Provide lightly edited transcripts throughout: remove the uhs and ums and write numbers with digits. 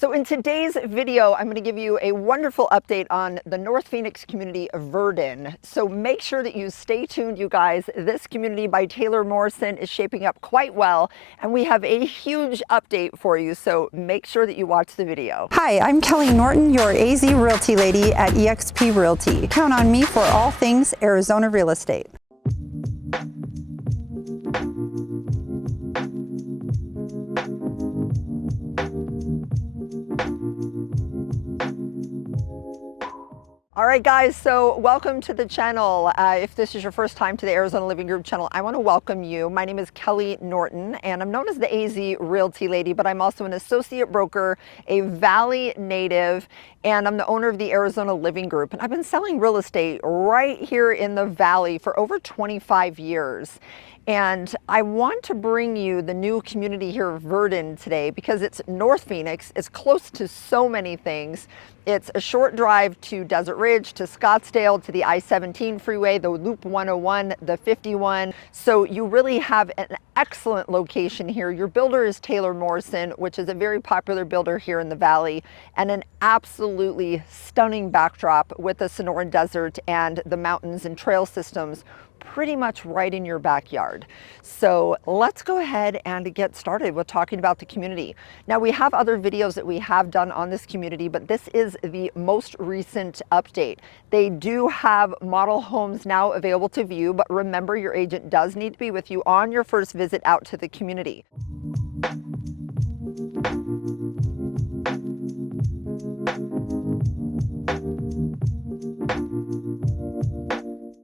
So in today's video, I'm going to give you a wonderful update on the North Phoenix community of Verdin. So make sure that you stay tuned, you guys. This community by Taylor Morrison is shaping up quite well, and we have a huge update for you. So make sure that you watch the video. Hi, I'm Kelly Norton, your AZ Realty lady at eXp Realty. Count on me for all things Arizona real estate. All right, guys, so welcome to the channel. If this is your first time to the Arizona Living Group channel, I want to welcome you. My name is Kelly Norton, and I'm known as the AZ Realty Lady, but I'm also an associate broker, a Valley native, and I'm the owner of the Arizona Living Group. And I've been selling real estate right here in the Valley for over 25 years. And I want to bring you the new community here of Verdin today because it's North Phoenix. It's close to so many things. It's a short drive to Desert Ridge, to Scottsdale, to the I-17 freeway, the Loop 101, the 51. So you really have an excellent location here. Your builder is Taylor Morrison, which is a very popular builder here in the Valley, and an absolutely stunning backdrop with the Sonoran Desert and the mountains and trail systems pretty much right in your backyard. So let's go ahead and get started with talking about the community. Now, we have other videos that we have done on this community, but this is the most recent update. They do have model homes now available to view, but remember, your agent does need to be with you on your first visit out to the community.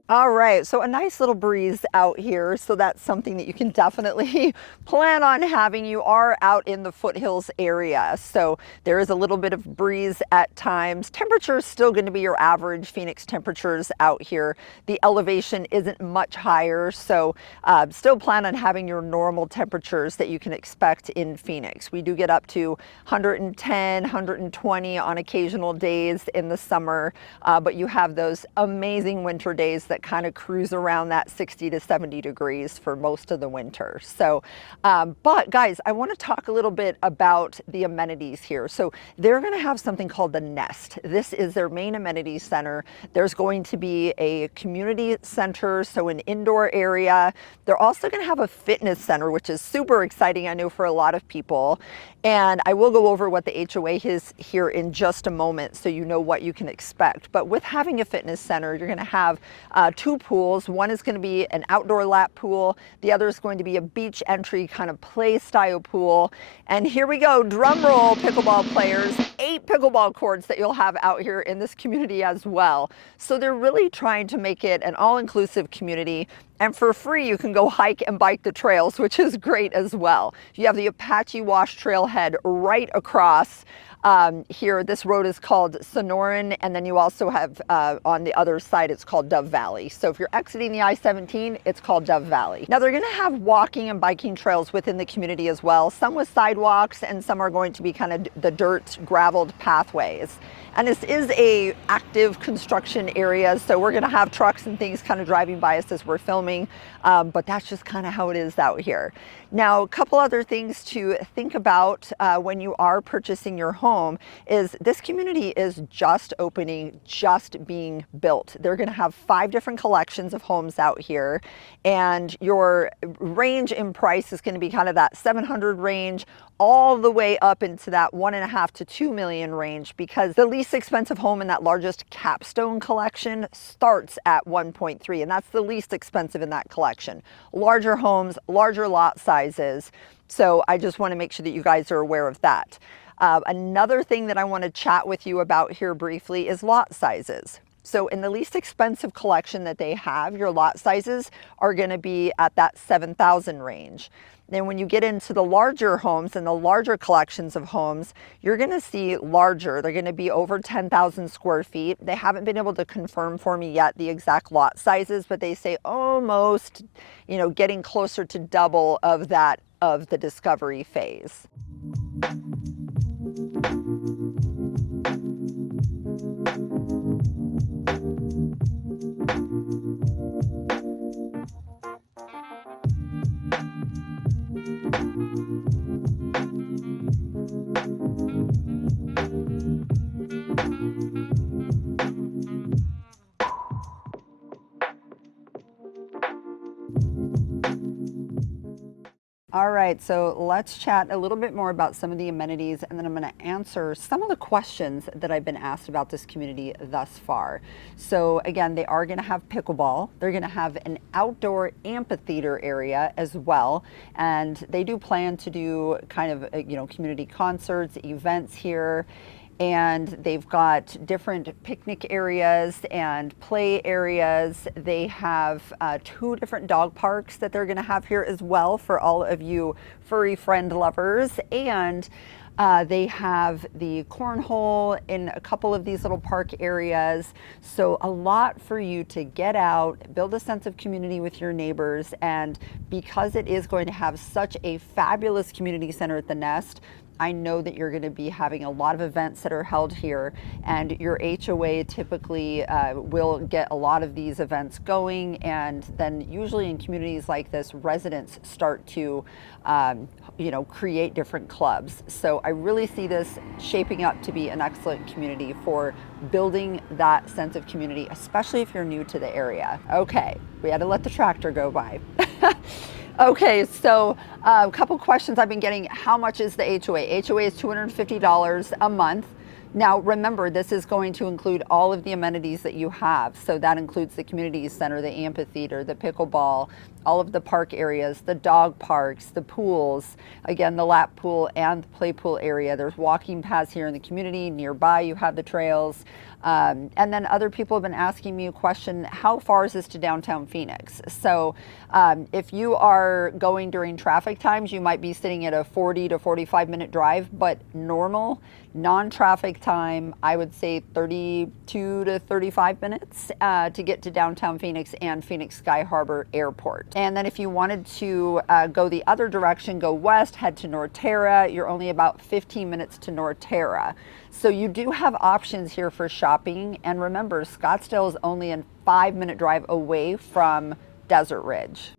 All right, so a nice little breeze out here. So that's something that you can definitely plan on having. You are out in the foothills area. So there is a little bit of breeze at times. Temperature is still going to be your average Phoenix temperatures out here. The elevation isn't much higher. So still plan on having your normal temperatures that you can expect in Phoenix. We do get up to 110, 120 on occasional days in the summer, but you have those amazing winter days that kind of cruise around that 60 to 70 degrees for most of the winter. So, but guys, I want to talk a little bit about the amenities here. So they're going to have something called the Nest. This is their main amenity center. There's going to be a community center, so an indoor area. They're also going to have a fitness center, which is super exciting, I know, for a lot of people. And I will go over what the HOA is here in just a moment so you know what you can expect. But with having a fitness center, you're going to have two pools. One is going to be an outdoor lap pool. The other is going to be a beach entry kind of play style pool. And here we go, drum roll, pickleball players, 8 pickleball courts that you'll have out here in this community as well. So they're really trying to make it an all-inclusive community. And for free, you can go hike and bike the trails, which is great as well. You have the Apache Wash Trailhead right across here. This road is called Sonoran, and then you also have on the other side, it's called Dove Valley. So if you're exiting the I-17, it's called Dove Valley. Now, they're going to have walking and biking trails within the community as well, some with sidewalks and some are going to be kind of the dirt graveled pathways. And this is a active construction area, so we're gonna have trucks and things kind of driving by us as we're filming, but that's just kind of how it is out here. Now, a couple other things to think about when you are purchasing your home is this community is just opening, just being built. They're gonna have 5 different collections of homes out here, and your range in price is gonna be kind of that 700 range, all the way up into that 1.5 to 2 million range, because the least expensive home in that largest capstone collection starts at 1.3, and that's the least expensive in that collection. Larger homes, larger lot sizes. So I just want to make sure that you guys are aware of that. Another thing that I want to chat with you about here briefly is lot sizes. So in the least expensive collection that they have, your lot sizes are going to be at that 7,000 range. Then when you get into the larger homes and the larger collections of homes, you're going to see larger. They're going to be over 10,000 square feet. They haven't been able to confirm for me yet the exact lot sizes, but they say almost, you know, getting closer to double of that of the discovery phase. right, so let's chat a little bit more about some of the amenities, and then I'm going to answer some of the questions that I've been asked about this community thus far. So again, they are going to have pickleball. They're going to have an outdoor amphitheater area as well, and they do plan to do kind of community concerts, events here. And they've got different picnic areas and play areas. They have 2 different dog parks that they're going to have here as well for all of you furry friend lovers. And they have the cornhole in a couple of these little park areas. So a lot for you to get out, build a sense of community with your neighbors. And because it is going to have such a fabulous community center at the Nest, I know that you're going to be having a lot of events that are held here, and your HOA typically will get a lot of these events going. And then usually in communities like this, residents start to create different clubs. So I really see this shaping up to be an excellent community for building that sense of community, especially if you're new to the area. Okay, we had to let the tractor go by. Okay, so a couple questions I've been getting. How much is the HOA? HOA is $250 a month. Now remember, this is going to include all of the amenities that you have. So that includes the community center, the amphitheater, the pickleball, all of the park areas, the dog parks, the pools, again, the lap pool and the play pool area. There's walking paths here in the community. Nearby you have the trails. And then other people have been asking me a question, how far is this to downtown Phoenix? So if you are going during traffic times, you might be sitting at a 40 to 45 minute drive, but normal, non-traffic time, I would say 32 to 35 minutes to get to downtown Phoenix and Phoenix Sky Harbor Airport. And then if you wanted to go the other direction, go west, head to Norterra, you're only about 15 minutes to Norterra. So you do have options here for shopping. And remember, Scottsdale is only a 5-minute drive away from Desert Ridge.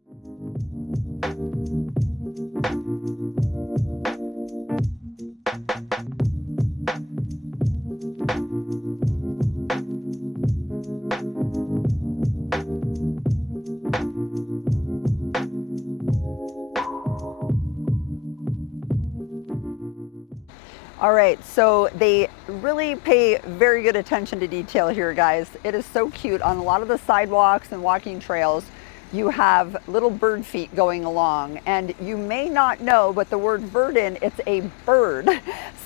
All right, so they really pay very good attention to detail here, guys. It is so cute. On a lot of the sidewalks and walking trails, you have little bird feet going along, and you may not know, but the word Verdin, it's a bird.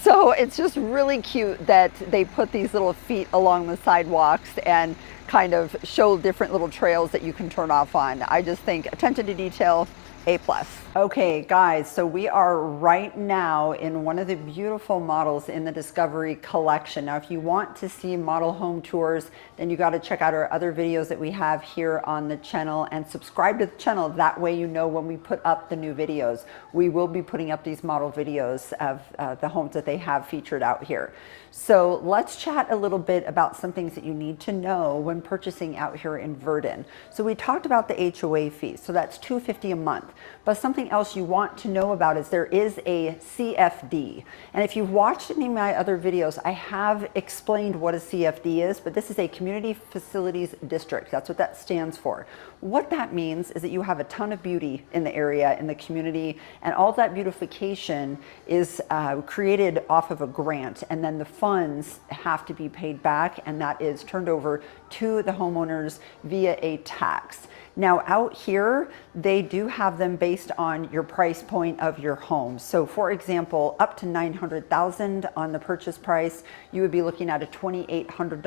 So it's just really cute that they put these little feet along the sidewalks and kind of show different little trails that you can turn off on. I just think attention to detail, A+. Okay guys, so we are right now in one of the beautiful models in the Discovery collection. Now if you want to see model home tours, then you got to check out our other videos that we have here on the channel and subscribe to the channel. That way you know when we put up the new videos. We will be putting up these model videos of the homes that they have featured out here. So let's chat a little bit about some things that you need to know when purchasing out here in Verdin. So we talked about the HOA fee, so that's $250 a month. But something else you want to know about is there is a CFD. And if you've watched any of my other videos, I have explained what a CFD is, but this is a Community Facilities District. That's what that stands for. What that means is that you have a ton of beauty in the area, in the community, and all that beautification is created off of a grant, and then the funds have to be paid back, and that is turned over to the homeowners via a tax. Now out here, they do have them based on your price point of your home. So for example, up to $900,000 on the purchase price, you would be looking at a $2,800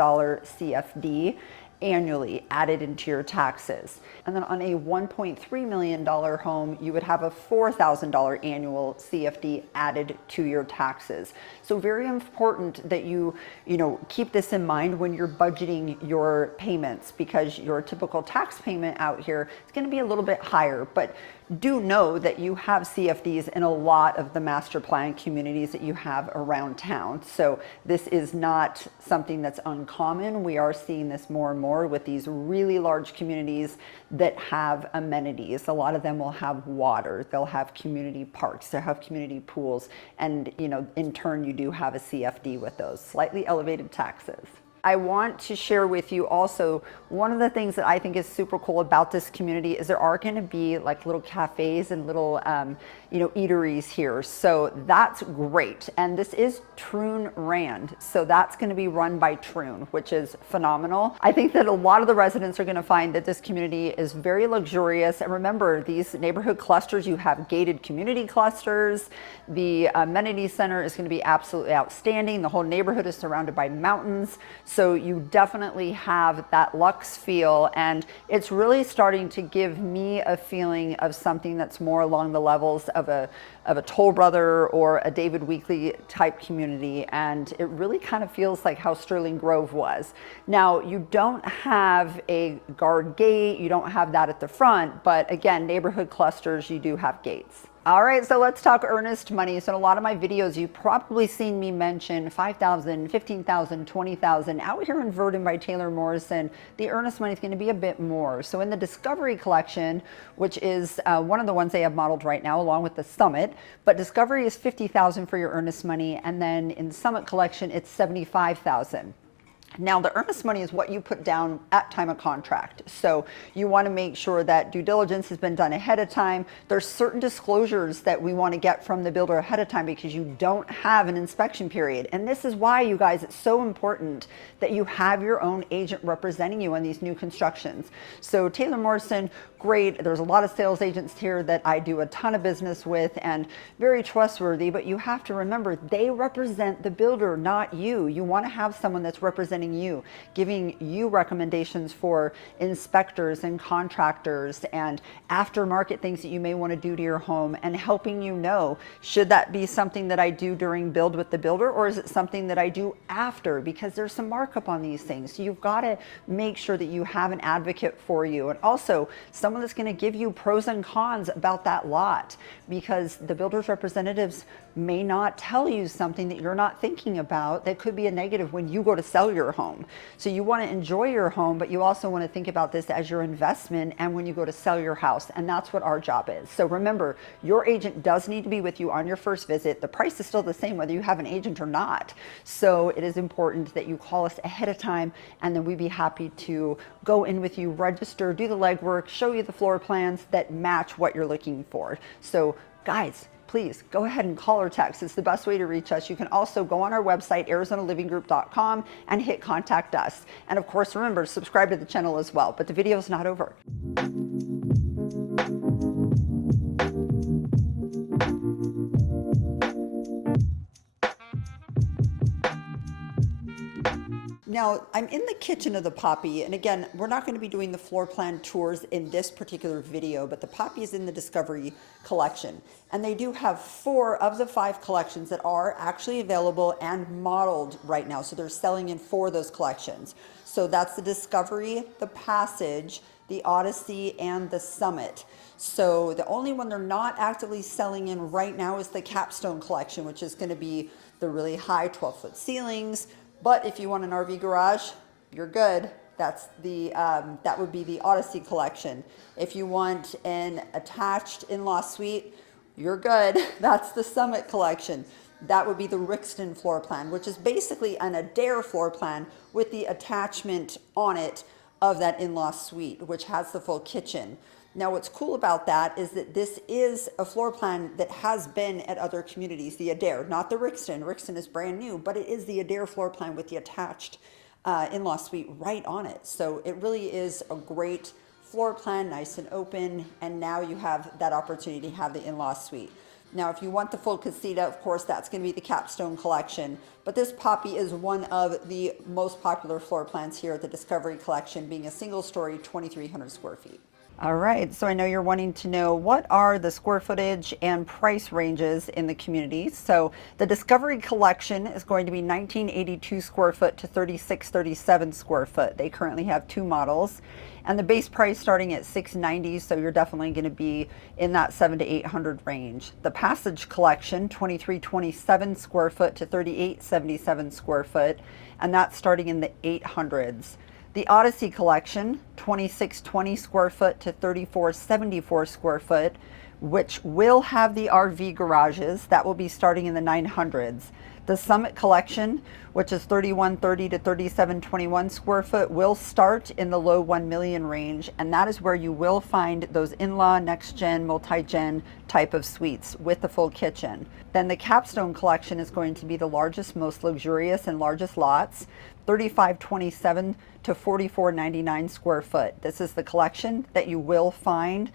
CFD annually added into your taxes. And then on a $1.3 million home, you would have a $4,000 annual CFD added to your taxes. So very important that you keep this in mind when you're budgeting your payments, because your typical tax payment out here is going to be a little bit higher. But do know that you have CFDs in a lot of the master plan communities that you have around town. So this is not something that's uncommon. We are seeing this more and more with these really large communities that have amenities. A lot of them will have water, they'll have community parks, they'll have community pools, and in turn you do have a CFD with those slightly elevated taxes. I want to share with you also, one of the things that I think is super cool about this community is there are going to be like little cafes and little, eateries here. So that's great. And this is Troon Rand. So that's going to be run by Troon, which is phenomenal. I think that a lot of the residents are going to find that this community is very luxurious. And remember, these neighborhood clusters, you have gated community clusters. The amenity center is going to be absolutely outstanding. The whole neighborhood is surrounded by mountains. So you definitely have that luxe feel. And it's really starting to give me a feeling of something that's more along the levels of a Toll Brother or a David Weekley type community. And it really kind of feels like how Sterling Grove was. Now, you don't have a guard gate, you don't have that at the front, but again, neighborhood clusters, you do have gates. All right, so let's talk earnest money. So in a lot of my videos, you've probably seen me mention $5,000, $15,000, $20,000. Out here in Verdin by Taylor Morrison, the earnest money is going to be a bit more. So in the Discovery Collection, which is one of the ones they have modeled right now, along with the Summit, but Discovery is $50,000 for your earnest money, and then in Summit Collection, it's $75,000. Now, the earnest money is what you put down at time of contract. So you want to make sure that due diligence has been done ahead of time. There's certain disclosures that we want to get from the builder ahead of time because you don't have an inspection period. And this is why, you guys, it's so important that you have your own agent representing you on these new constructions. So Taylor Morrison, great. There's a lot of sales agents here that I do a ton of business with and very trustworthy, but you have to remember they represent the builder, not you. You want to have someone that's representing you, giving you recommendations for inspectors and contractors and aftermarket things that you may want to do to your home, and helping you know, should that be something that I do during build with the builder, or is it something that I do after, because there's some markup on these things. So you've got to make sure that you have an advocate for you, and also someone that's going to give you pros and cons about that lot, because the builder's representatives may not tell you something that you're not thinking about that could be a negative when you go to sell your home. So you want to enjoy your home, but you also want to think about this as your investment and when you go to sell your house. And that's what our job is. So remember, your agent does need to be with you on your first visit. The price is still the same whether you have an agent or not. So it is important that you call us ahead of time, and then we'd be happy to go in with you, register, do the legwork, show you the floor plans that match what you're looking for. So guys, please go ahead and call or text. It's the best way to reach us. You can also go on our website, ArizonaLivingGroup.com, and hit contact us. And of course, remember, subscribe to the channel as well. But the video is not over. Now, I'm in the kitchen of the Poppy, and again, we're not going to be doing the floor plan tours in this particular video, but the Poppy is in the Discovery Collection. And they do have 4 of the 5 collections that are actually available and modeled right now. So they're selling in 4 of those collections. So that's the Discovery, the Passage, the Odyssey, and the Summit. So the only one they're not actively selling in right now is the Capstone Collection, which is going to be the really high 12-foot ceilings. But if you want an RV garage, you're good. That's the that would be the Odyssey Collection. If you want an attached in-law suite, you're good. That's the Summit Collection. That would be the Rixton floor plan, which is basically an Adair floor plan with the attachment on it of that in-law suite, which has the full kitchen. Now, what's cool about that is that this is a floor plan that has been at other communities, the Adair, not the Rixton. Rixton is brand new, but it is the Adair floor plan with the attached in-law suite right on it. So it really is a great floor plan, nice and open, and now you have that opportunity to have the in-law suite. Now, if you want the full casita, of course, that's going to be the Capstone Collection. But this Poppy is one of the most popular floor plans here at the Discovery Collection, being a single-story, 2,300 square feet. All right, so I know you're wanting to know what are the square footage and price ranges in the community. So the Discovery Collection is going to be 1982 square foot to 3637 square foot. They currently have 2 models, and the base price starting at $690, so you're definitely going to be in that $700 to $800 range. The Passage Collection, 2327 square foot to 3877 square foot, and that's starting in the 800s. The Odyssey Collection, 2620 square foot to 3474 square foot, which will have the RV garages. That will be starting in the 900s. The Summit Collection, which is 3130 to 3721 square foot, will start in the low 1 million range, and that is where you will find those in-law, next-gen, multi-gen type of suites with the full kitchen. Then the Capstone Collection is going to be the largest, most luxurious, and largest lots, 3527 to 4499 square foot. This is the collection that you will find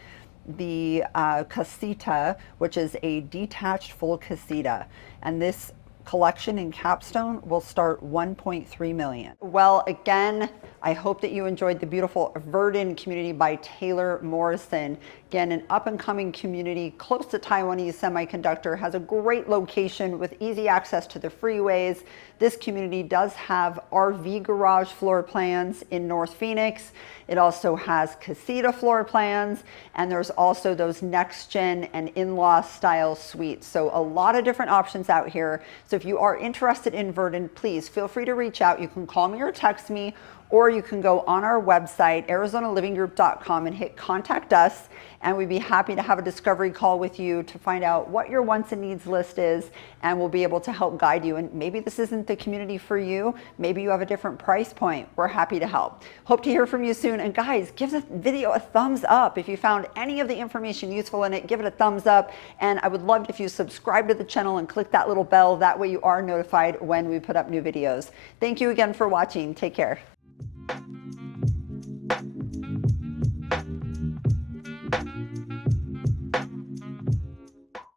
the casita, which is a detached full casita, and this collection in Capstone will start 1.3 million. Well, again, I hope that you enjoyed the beautiful Verdin community by Taylor Morrison. Again, an up-and-coming community close to Taiwanese Semiconductor, has a great location with easy access to the freeways. This community does have RV garage floor plans in North Phoenix. It also has casita floor plans, and there's also those next-gen and in-law style suites. So a lot of different options out here. So if you are interested in Verdin, please feel free to reach out. You can call me or text me, or you can go on our website, ArizonaLivingGroup.com, and hit contact us, and we'd be happy to have a discovery call with you to find out what your wants and needs list is, and we'll be able to help guide you. And maybe this isn't the community for you. Maybe you have a different price point. We're happy to help. Hope to hear from you soon. And guys, give this video a thumbs up. If you found any of the information useful in it, give it a thumbs up. And I would love if you subscribe to the channel and click that little bell. That way you are notified when we put up new videos. Thank you again for watching. Take care.